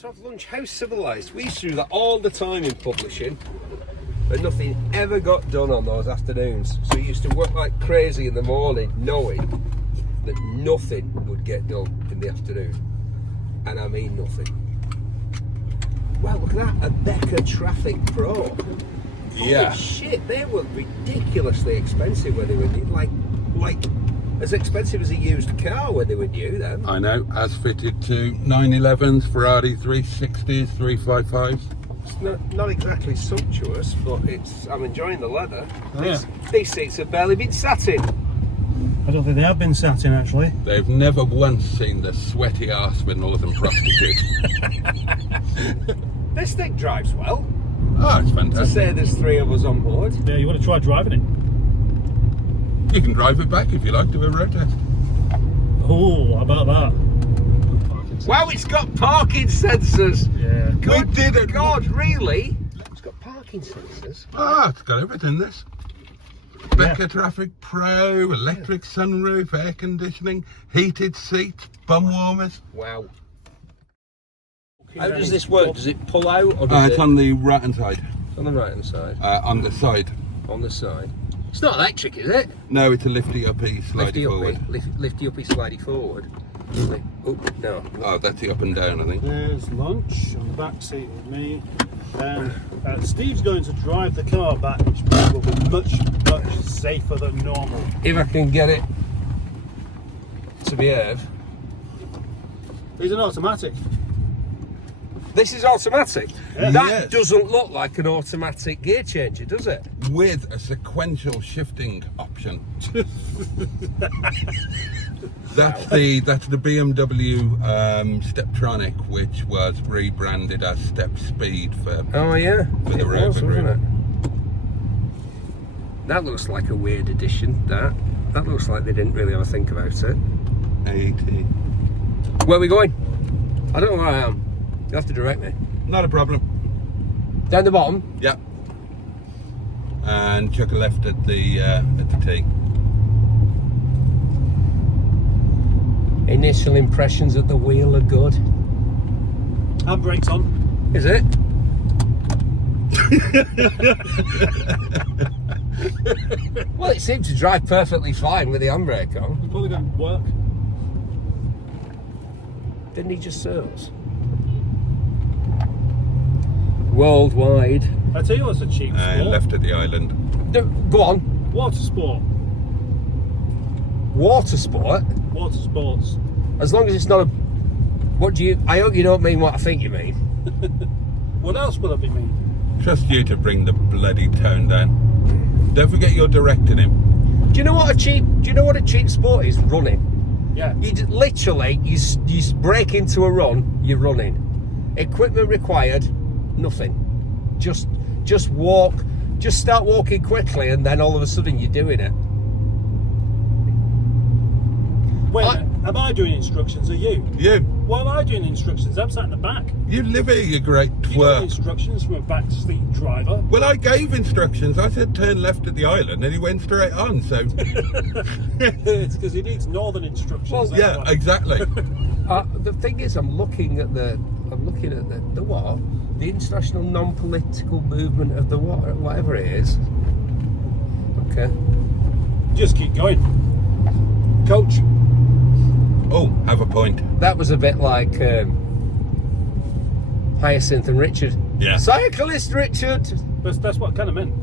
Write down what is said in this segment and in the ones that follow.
So have lunch, how civilised. We used to do that all the time in publishing, and nothing ever got done on those afternoons. So we used to work like crazy in the morning, knowing that nothing would get done in the afternoon. And I mean nothing. Well, look at that, a Becker Traffic Pro. Yeah. Holy shit, they were ridiculously expensive when they were new. Like as expensive as a used car when they were new then. I know, as fitted to 911s, Ferrari 360s, 355s. It's not exactly sumptuous, but I'm enjoying the leather. Yeah. These seats have barely been sat in. I don't think they have been sat in, actually. They've never once seen the sweaty arse of a northern prostitute. This thing drives well. Oh, it's To fantastic. say there's three of us on board. Yeah, you want to try driving it? You can drive it back if you like to a road test. Oh, how about that? Wow, it's got parking sensors. Yeah. Good We did it. God, really? It's got parking sensors. Ah, it's got everything, this. Becker Traffic Pro, electric sunroof, air conditioning, heated seats, bum warmers. Wow. How does this work? Does it pull out or does It's it... on the right hand side. on the right hand side? On the side. On the side. It's not electric, is it? No, it's a lifty uppy, slidey forward. Lifty uppy, slidey forward. Oh, no. Oh, that's the up and down, I think. There's lunch on the back seat with me. Steve's going to drive the car back, which will be much safer than normal. If I can get it to behave. It's an automatic. This is automatic. Yeah. That Yes. doesn't look like an automatic gear changer, does it? With a sequential shifting option. That's the BMW Steptronic, which was rebranded as Step Speed for. Oh yeah, With the it Rover was, wasn't group. it? That looks like a weird addition. That looks like they didn't really ever think about it. AT. Where are we going? I don't know where I am. You have to direct me. Not a problem. Down the bottom. Yeah. And chuck a left at the T. Initial impressions of the wheel are good. Handbrake's on. Is it? Well, it seemed to drive perfectly fine with the handbrake on. It's probably going to work. Didn't he just serve us? Worldwide. I tell you what's a cheap And sport. left at the island. Go on. Water sport. Water sport. Water sports. As long as it's not a... What do you... I hope you don't mean what I think you mean. What else would I be mean? Trust you to bring the bloody tone down. Don't forget you're directing him. Do you know what a cheap sport is? Running. Yeah. Literally, you break into a run, you're running. Equipment required, nothing. Just walk. Just start walking quickly, and then all of a sudden you're doing it. Wait a minute. Am I doing instructions or you? You. Why am I doing instructions? I'm sat in the back. You live here, you great You got twerp. instructions from a backseat driver. Well, I gave instructions. I said turn left at the island, and he went straight on. So, It's because he needs northern instructions. Well, that's yeah, why. exactly. The thing is, I'm looking at the what? The international non-political movement of the what? Whatever it is. Okay. Just keep going. Coach. Oh, have a point. That was a bit like Hyacinth and Richard. Yeah. Cyclist Richard. That's what I kind of meant.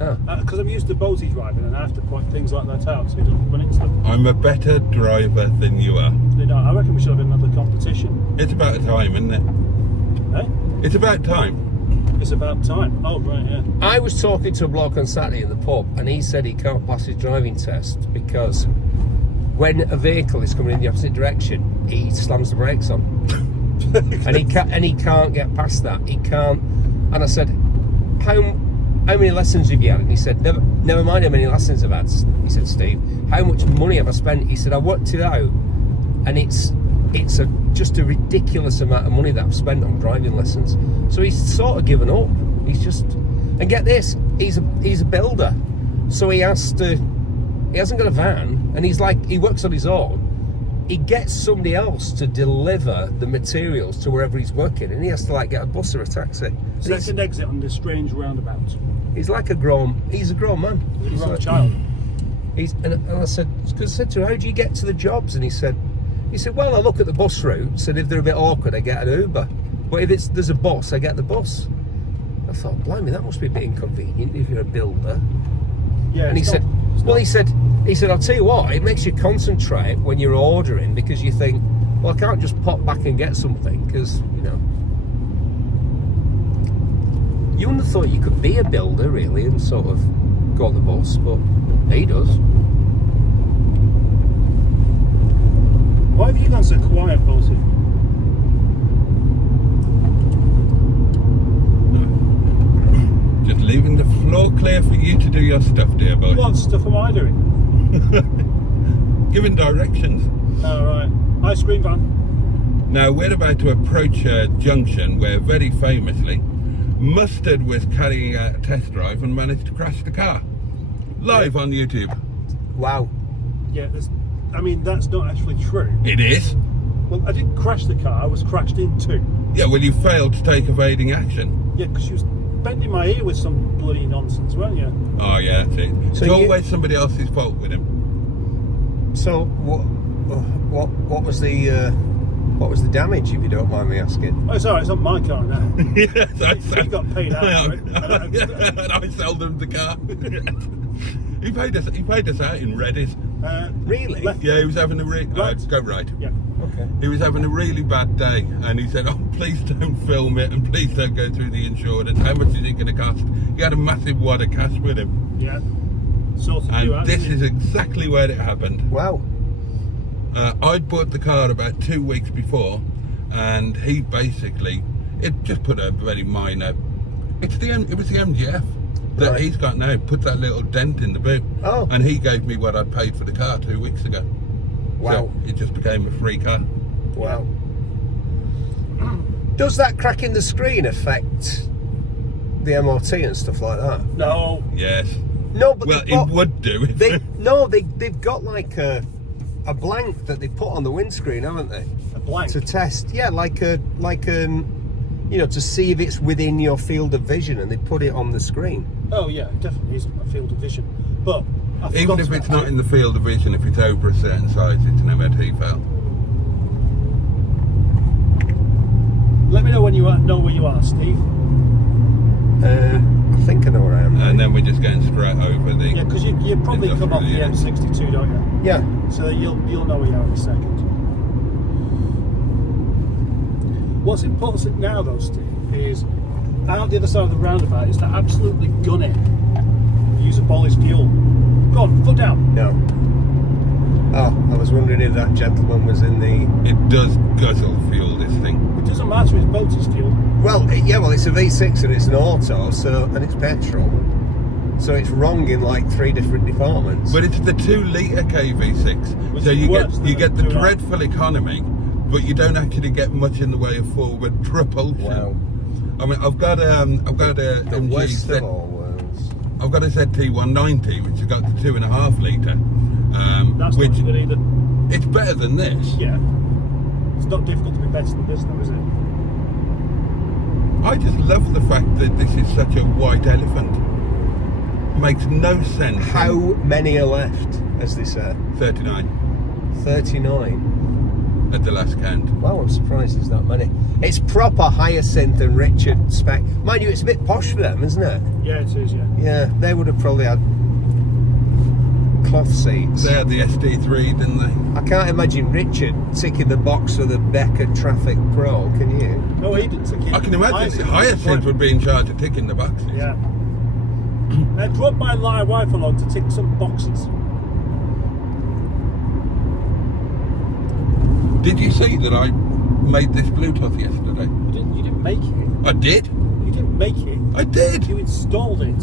Oh. Because I'm used to Boaty driving and I have to point things like that out so you don't run into them. I'm a better driver than you are. You know, I reckon we should have another competition. It's about time, isn't it? Eh? It's about time. It's about time. Oh, right, yeah. I was talking to a bloke on Saturday in the pub, and he said he can't pass his driving test because when a vehicle is coming in the opposite direction, he slams the brakes on, and he can't get past that. He can't. And I said, how many lessons have you had? And he said, never mind how many lessons I've had. He said, Steve, how much money have I spent? He said, I worked it out, and it's just a ridiculous amount of money that I've spent on driving lessons. So he's sort of given up. He's just, and get this, he's a builder, so he hasn't got a van, and he works on his own. he gets somebody else to deliver the materials to wherever he's working, and he has to like get a bus or a taxi. And Second exit on this strange roundabout. he's like a grown man. He's a grown like, child. And I said, because I said to him, how do you get to the jobs? And he said, well, I look at the bus routes, and if they're a bit awkward, I get an Uber. But if there's a bus, I get the bus. I thought, blimey, that must be a bit inconvenient if you're a builder. Yeah. And he said, I'll tell you what, it makes you concentrate when you're ordering, because you think, well, I can't just pop back and get something, because, you know, you wouldn't have thought you could be a builder, really, and sort of go on the bus, but he does. Why have you gone so quiet, Boaty? Just leaving the floor clear for you to do your stuff, dear boy. What stuff am I doing? Giving directions. Oh, right. Ice cream van. Now we're about to approach Junction, where very famously Mustard was carrying out a test drive and managed to crash the car. Live on YouTube. Wow. Yeah, that's not actually true. It is. Well, I didn't crash the car, I was crashed into. Yeah, well, you failed to take evading action. Yeah, because she was bending my ear with some bloody nonsense, weren't you? Oh yeah, that's it. So it's always somebody else's fault with him. So what was the damage, if you don't mind me asking? Oh, it's alright, it's on my car now. Yes, You got paid out for it. And I sold him the car. He paid us out in Redis. Really? Left. Yeah, he was having a Right. go right. Yeah. Okay. He was having a really bad day, and he said, "Oh, please don't film it, and please don't go through the insurance. How much is it going to cost?" He had a massive wad of cash with him, Yeah. Sorted you out. and this didn't is you? exactly where it happened. Wow. I'd bought the car about 2 weeks before, and he basically, it just put a very minor. It was the MGF that Right. he's got now. Put that little dent in the boot. Oh. And he gave me what I'd paid for the car 2 weeks ago. Wow. So it just became a free car. Wow. Does that crack in the screen affect the MOT and stuff like that? No. Yes. No, but Well, they've got, it would do. they've got like a blank that they put on the windscreen, haven't they? A blank. To test, yeah, you know, to see if it's within your field of vision, and they put it on the screen. Oh, yeah, it definitely is a field of vision. But I Even forgot if to it's mention- not in the field of vision, if it's over a certain size, it's an MOT fail. Let me know when you know where you are, Steve. I think I know where I am. And then we're just going straight over the. Yeah, because you probably come off the Industrial M62, don't you? Yeah. So you'll know where you are in a second. What's important now, though, Steve, is out the other side of the roundabout is to absolutely gun it. Use a ball as fuel. Go on, foot down. No. Oh, I was wondering if that gentleman was in the. It does guzzle fuel, this thing. It doesn't matter, it's Boaty's fuel. Well, it's a V6 and it's an auto, and it's petrol. So it's wrong in like 3 different departments. But it's the 2 litre KV6, Which so is you worse get than the the 2.5. dreadful economy, but you don't actually get much in the way of forward propulsion. Wow. I mean, I've got a The worst MG of all worlds. I've got a ZT190, which has got the 2.5 litre, That's which not good either. it's better than this. Yeah. It's not difficult to be better than this, though, is it? I just love the fact that this is such a white elephant. Makes no sense. How many are left, as they say? 39 39. at the last count. Wow, I'm surprised there's that many. It's proper Hyacinth and Richard spec. Mind you, it's a bit posh for them, isn't it? Yeah, it is, yeah. Yeah, they would have probably had cloth seats. They had the SD3, didn't they? I can't imagine Richard ticking the box for the Becker Traffic Pro, can you? No, he didn't take it. I can imagine Hyacinth would be in charge of ticking the boxes. Yeah. I brought my wife along to tick some boxes. Did you see that I made this Bluetooth yesterday? You didn't make it. I did. You didn't make it. I did. You installed it.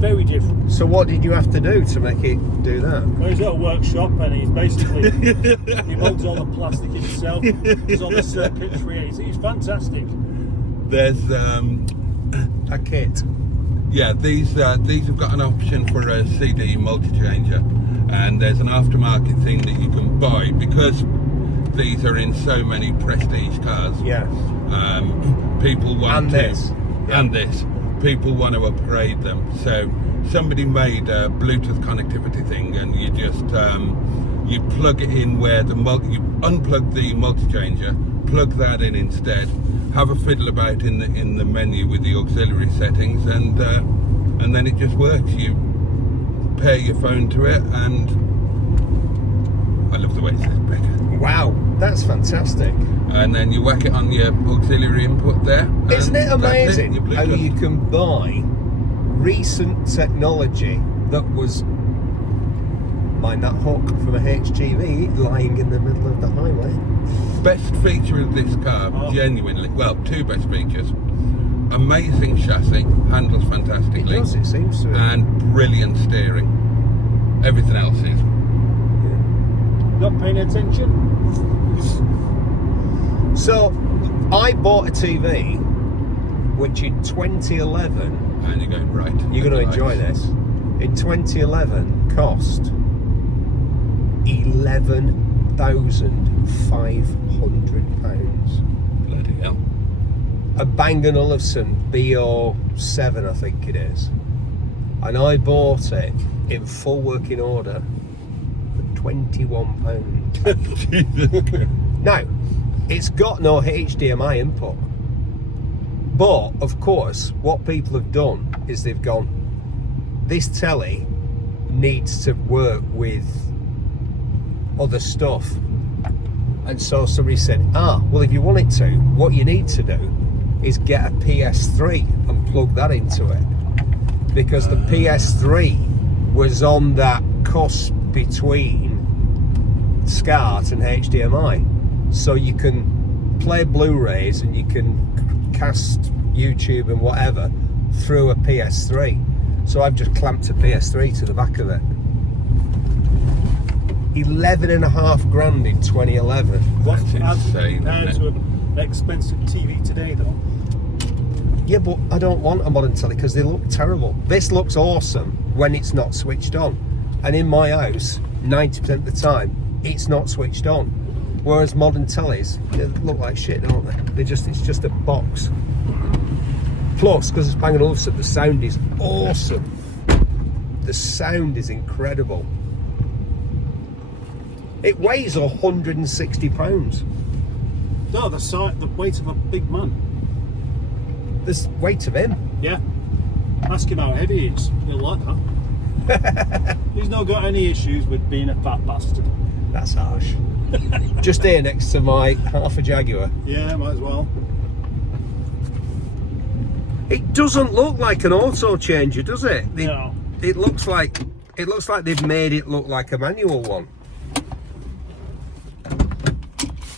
Very different. So what did you have to do to make it do that? Well, he's at a workshop and he's basically he molds all the plastic himself. Does all the circuitry. He's fantastic. There's A kit. yeah, these have got an option for a CD multi-changer, and there's an aftermarket thing that you can buy because these are in so many prestige cars. Yeah. People want And people want to upgrade them. So somebody made a Bluetooth connectivity thing, and you just you plug it in where you unplug the multi-changer, plug that in instead, have a fiddle about in the menu with the auxiliary settings, and then it just works. You pair your phone to it, and I love the way it says Becker. Wow, that's fantastic. And then you whack it on your auxiliary input there. Isn't it amazing your how Bluetooth. you can buy recent technology that mind that hook from a HGV lying in the middle of the highway? Best feature of this car, genuinely, well, two best features. Amazing chassis, handles fantastically. It does, it seems to. And brilliant steering. Everything else is. Not paying attention? So, I bought a TV, which in 2011, And you're going, right. you're going to enjoy this, in 2011 cost £11,500. Bloody hell. A Bang & Olufsen BO7, I think it is. And I bought it in full working order for £21. Now, it's got no HDMI input. But, of course, what people have done is they've gone, this telly needs to work with other stuff. And so somebody said, well, if you want it to, what you need to do is get a PS3 and plug that into it. Because the PS3 was on that cusp between SCART and HDMI. So you can play Blu-rays and you can cast YouTube and whatever through a PS3. So I've just clamped a PS3 to the back of it. 11.5 grand in 2011. What's That's insane, add isn't to an expensive TV today, though? Yeah, but I don't want a modern telly because they look terrible. This looks awesome when it's not switched on. And in my house, 90% of the time, it's not switched on. Whereas modern tellies, they look like shit, don't they? It's just a box. Plus, because it's Bang & Olufsen, the sound is awesome. The sound is incredible. It weighs 160 pounds. No, the weight of a big man. The weight of him. Yeah. Ask him how heavy he is. He'll like that. He's not got any issues with being a fat bastard. That's harsh. Just here next to my half a Jaguar. Yeah, might as well. It doesn't look like an auto changer, does it? No. It looks like they've made it look like a manual one.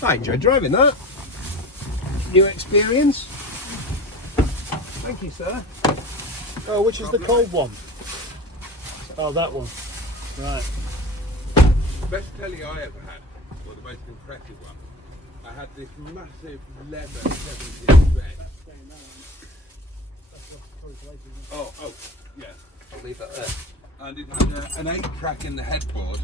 I enjoyed driving that. New experience. Thank you, sir. Oh, which is the cold one? Oh, that one. Right. Best telly I ever had, or the most impressive one. I had this massive leather 70-inch bed. Oh, yeah. I'll leave that there. And it had an 8-track in the headboard,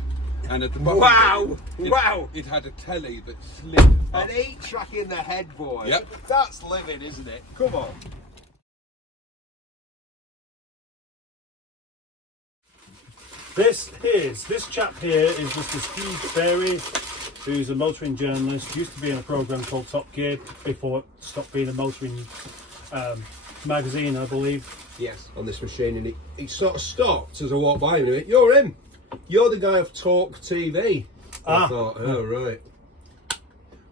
and at the bottom Wow! wow! It had a telly that slid up. An 8-track in the headboard. Yep. That's living, isn't it? Come on. This chap here is just this huge fairy who's a motoring journalist. Used to be in a program called Top Gear before it stopped being a motoring magazine, I believe. Yes, on this machine, and it sort of stopped as I walked by him. And he went, "You're him. You're the guy of Talk TV." I thought, oh right,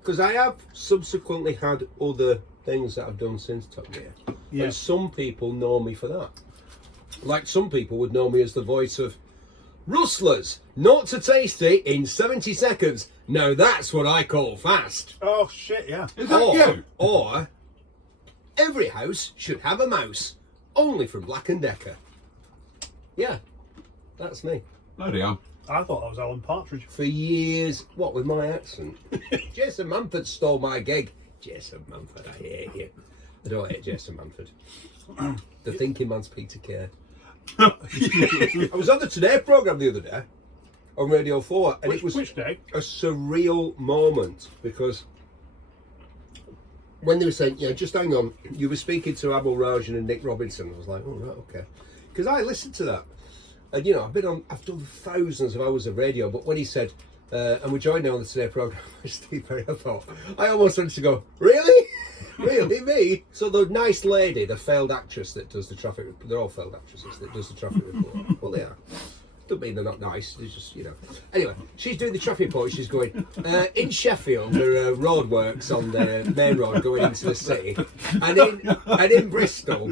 because I have subsequently had other things that I've done since Top Gear, and some people know me for that. Like some people would know me as the voice of Rustlers, not to tasty in 70 seconds. Now that's what I call fast. Oh shit, yeah. Is that you? Or every house should have a mouse, only from Black & Decker. Yeah, that's me. Bloody hell. I thought that was Alan Partridge. For years, what with my accent? Jason Manford stole my gig. Jason Manford, I hate you. I don't hate Jason Manford. The thinking man's Peter Kay. I was on the Today programme the other day, on Radio 4, and it was Which day? a surreal moment because when they were saying, just hang on, you were speaking to Abel Rajan and Nick Robinson. I was like, oh, right, okay. Because I listened to that. And, I've done thousands of hours of radio, but when he said, and we're joined now on the Today programme by Steve Perry, I thought, I almost wanted to go, really? Really, me? So the nice lady, the failed actress that does the traffic, they're all failed actresses that does the traffic report. Well, they are. Doesn't mean they're not nice, it's just, Anyway, she's doing the traffic report, she's going, in Sheffield, there are roadworks on the main road going into the city, and in Bristol,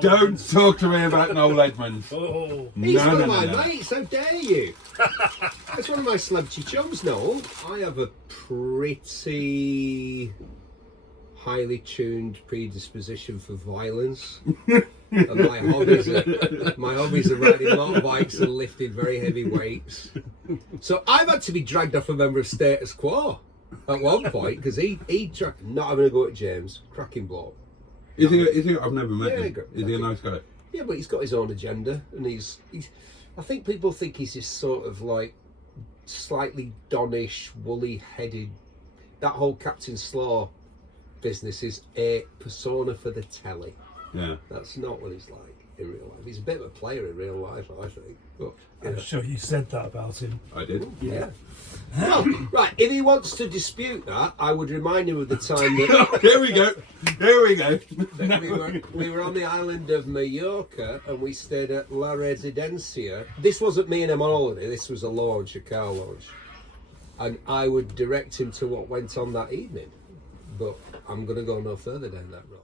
Don't talk to me about Noel Edmonds. Oh, he's one of my mates, how dare you? That's one of my celebrity chums, Noel. I have a pretty highly tuned predisposition for violence. And my hobbies are riding motorbikes and lifting very heavy weights. So I've had to be dragged off a member of Status Quo at one point because he not having a go at James, cracking bloke. You think I've never met him? Yeah, Is he a nice guy? Yeah, but he's got his own agenda, and he's. I think people think he's this sort of like slightly donnish, woolly-headed. That whole Captain Slaw business is a persona for the telly. Yeah. That's not what he's like in real life. He's a bit of a player in real life, I think. But, I'm sure you said that about him. I did. yeah. Well, right, if he wants to dispute that, I would remind him of the time that, Here we go. that we were on the island of Mallorca and we stayed at La Residencia. This wasn't me and him on holiday, this was a lodge, a car lodge. And I would direct him to what went on that evening. But I'm going to go no further down that road.